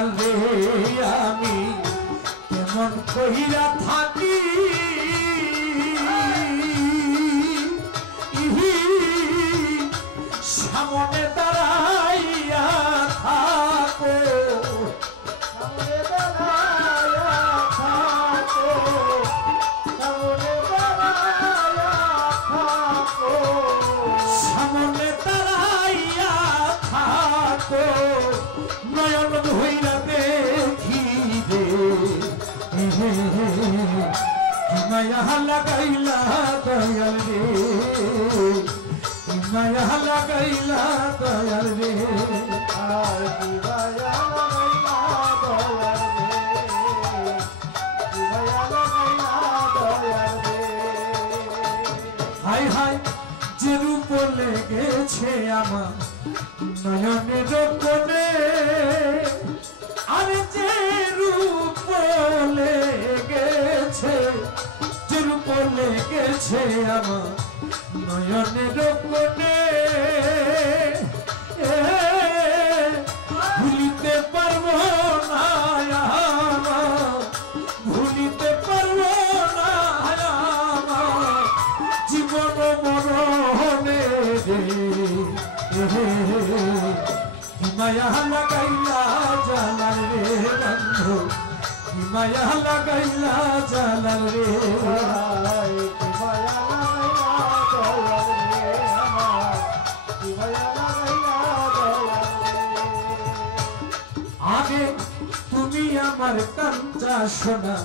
দয়াল রে আমি কেমন কইরা থাকি সামনে দাঁড়াইয়া থাকো সামনে দাঁড়াইয়া থাকো সামনে দাঁড়াইয়া থাকো সামনে দাঁড়াইয়া থাকো নয়ন ধইরা দেখি রে মায়া লাগাইলা দয়াল রে মায়া লাগাইলা দয়াল রে আর মায়া লাগাইলা দয়াল রে মায়া লাগাইলা দয়াল রে হাই হাই যে রূপ লেগেছে আমার নয়নের কোণে আরে যে রূপ লেগেছে যে রূপ লেগেছে আমার নয়নের কোণে ভুলিতে পারবো না ভুলিতে পারবো না জীবন মরণে রে মায়া লাগাইলা জালাল রে বন্ধু মায়া লাগাইলা জালাল রে মায়া আগে তুমি আমার কাঞ্চা সোনা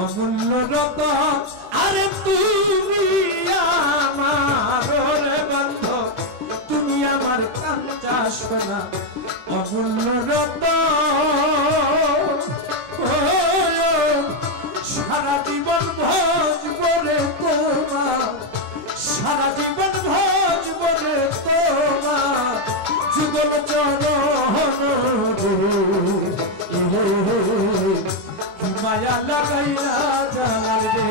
অমূল্য রতন আরে তুমি আমার রে বন্ধু তুমি আমার কাঞ্চা সোনা অমূল্য রতন সারা জীবন ভোজ বলে তোমার সারা জীবন ভোজ বলে তোমার যুগল চরণ রে মায়া লাগাইলা জালাল রে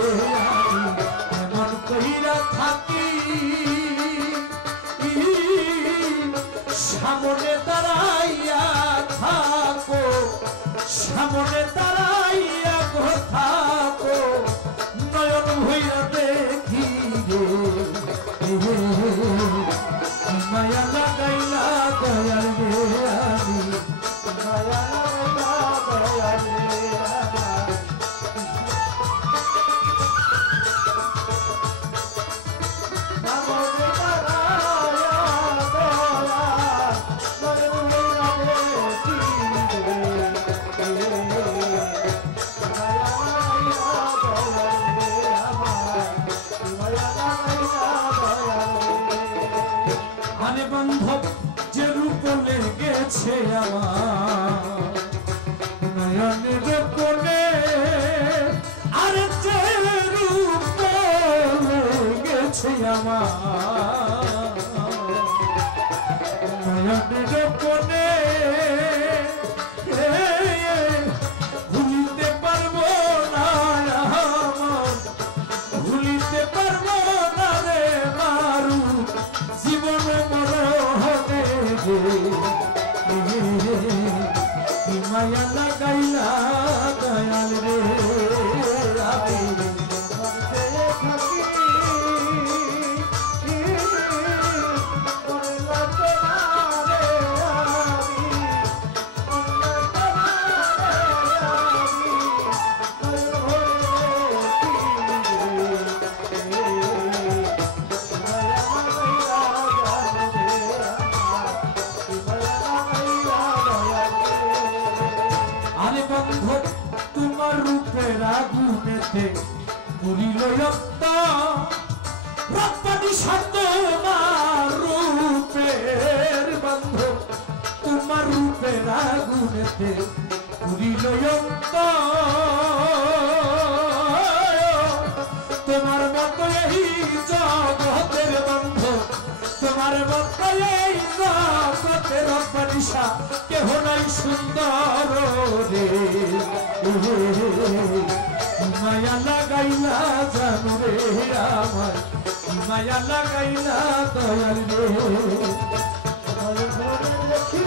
আমি এমন কইরা থাকি সামনে দাঁড়াইয়া থাকো সামনে দাঁড়াইয়া থাকো নয়ন হইয়া দেখি রে মায়া লাগাইলা দয়াল রে আমি মায়া লাগাইলা দয়াল রে বান্ধব যে রূপ লেগেছে আমার নয়নের কোণে আরে যে রূপ লেগেছে আমার নয়নের কোণে ভুলিতে পারবো না ভুলিতে পারবো না রে মারু জীবন মরণে মায়া লাগাইলা দয়াল রে আমি তোমার রূপের আগুনেতে পুরিল রপ্তানি শব্দ তোমার রূপের বান্ধব তোমার রূপের আগুনেতে পুরিল তোমার মতো এই জগতের বান্ধব তোমার মতো এই জগতের রপ্তানিশা কেহ নাই সুন্দর রে মায়া লাগাইলা জানো রে আমার মায়া লাগাইলা দয়াল রে দেখি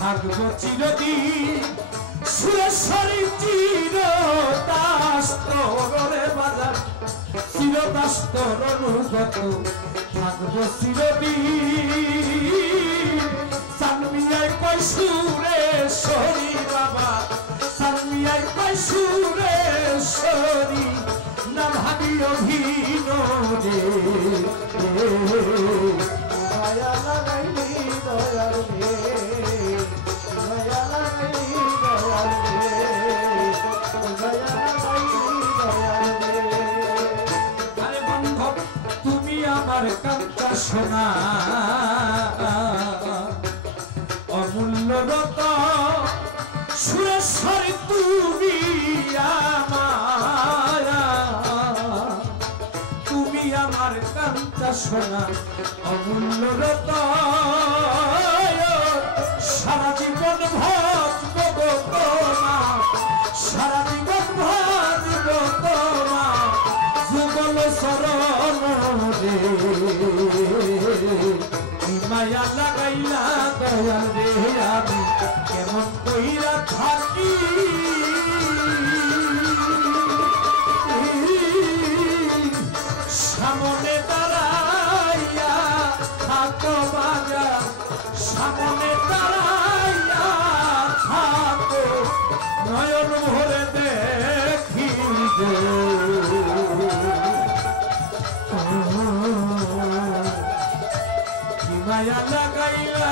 থাকবো চিরদিন সুরেশ্বরী চিরদাস্তরে বাজার চিরদাস্তর অনুগত থাকবো চিরদিন সানমিয়ায় কই সুরেশ্বরী বাবা সানমিয়ায় কই সুরেশ্বরী না ভাবি অভিনরে মায়া লাগাইলি দয়াল রে মায়া লাগাইলি দয়াল রে মায়া লাগাইলি দয়াল রে আরে বান্ধব তুমি আমার কাঁচা সোনা অমূল্য রতন সুরেশ্বরী তুমি আমার কাঁচা সোনা অমূল্য রতন সারা জীবন ভাজব তোমা সারা জীবন ভাজব তোমা যুগল শরণ রে মায়া লাগাইলা দয়াল রে আমি কেমন কইরা থাকি সামনে দাঁড়াইয়া থাকো বাজার সামনে দাঁড়াইয়া থাকো নয়ন ভরে দেখি মায়া লাগাইলা